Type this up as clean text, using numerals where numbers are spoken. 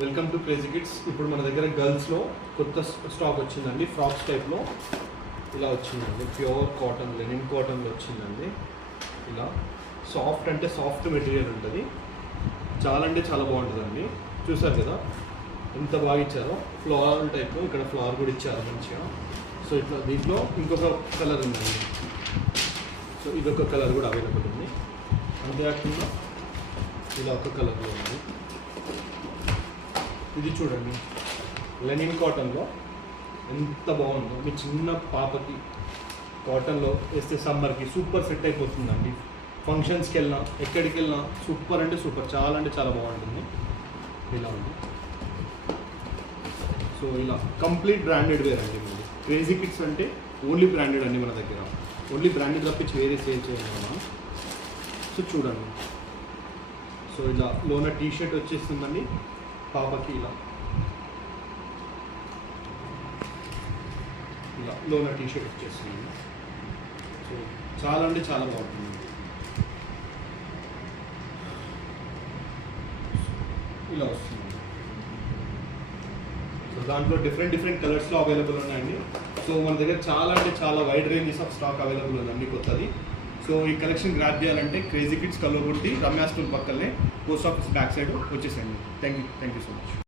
Welcome to crazy kids. ఇప్పుడు మన దగ్గర గర్ల్స్లో కొత్త స్టాక్ వచ్చిందండి. ఫ్రాక్స్ టైప్లో ఇలా వచ్చిందండి. ప్యూర్ కాటన్, లెనిన్ కాటన్లో వచ్చిందండి. ఇలా సాఫ్ట్ అంటే సాఫ్ట్ మెటీరియల్ ఉంటుంది. చాలా అంటే చాలా బాగుంటుందండి. చూసారు కదా ఎంత బాగా ఇచ్చారో. ఫ్లవర్ టైప్లో ఇక్కడ ఫ్లవర్ కూడా ఇచ్చారు మంచిగా. సో ఇట్లా దీంట్లో ఇంకొక కలర్ ఉందండి. సో ఇదొక కలర్ కూడా అవైలబుల్ ఉంది. అంతేకాకుండా ఇలా ఒక కలర్లో ఉంది. ఇది చూడండి, లెనిన్ కాటన్లో ఎంత బాగుందో. మీ చిన్న పాపకి కాటన్లో వేస్తే సమ్మర్కి సూపర్ సెట్ అయిపోతుందండి. ఫంక్షన్స్కి వెళ్ళినా ఎక్కడికి వెళ్ళినా సూపర్ అంటే సూపర్, చాలా అంటే చాలా బాగుంటుంది. ఇలా ఉంది. సో ఇలా కంప్లీట్ బ్రాండెడ్ వేర్ అండి. మీరు క్రేజీ కిడ్స్ అంటే ఓన్లీ బ్రాండెడ్ అండి. మన దగ్గర ఓన్లీ బ్రాండెడ్ తప్పించి వేరే సేల్ చేయాలి మనం. సో చూడండి, సో ఇలా లోన టీ షర్ట్ వచ్చేస్తుందండి పాపకి. ఇలా లోన టీ షర్ట్ వచ్చేస్తుంది. సో చాలా అంటే చాలా బాగుంటుంది. ఇలా వస్తుంది. సో దాంట్లో డిఫరెంట్ కలర్స్లో అవైలబుల్ ఉన్నాయండి. సో మన దగ్గర చాలా అంటే చాలా wide ranges of stock available ఉందండి కొత్తది. సో ఈ కలెక్షన్ గ్రాప్ చేయాలంటే క్రేజీ కిడ్స్ కల్లోగుర్తి రమ్యా స్కూల్ పక్కనే పోస్ట్ ఆఫీస్ బ్యాక్ సైడ్ వచ్చేసండి. Thank you so much.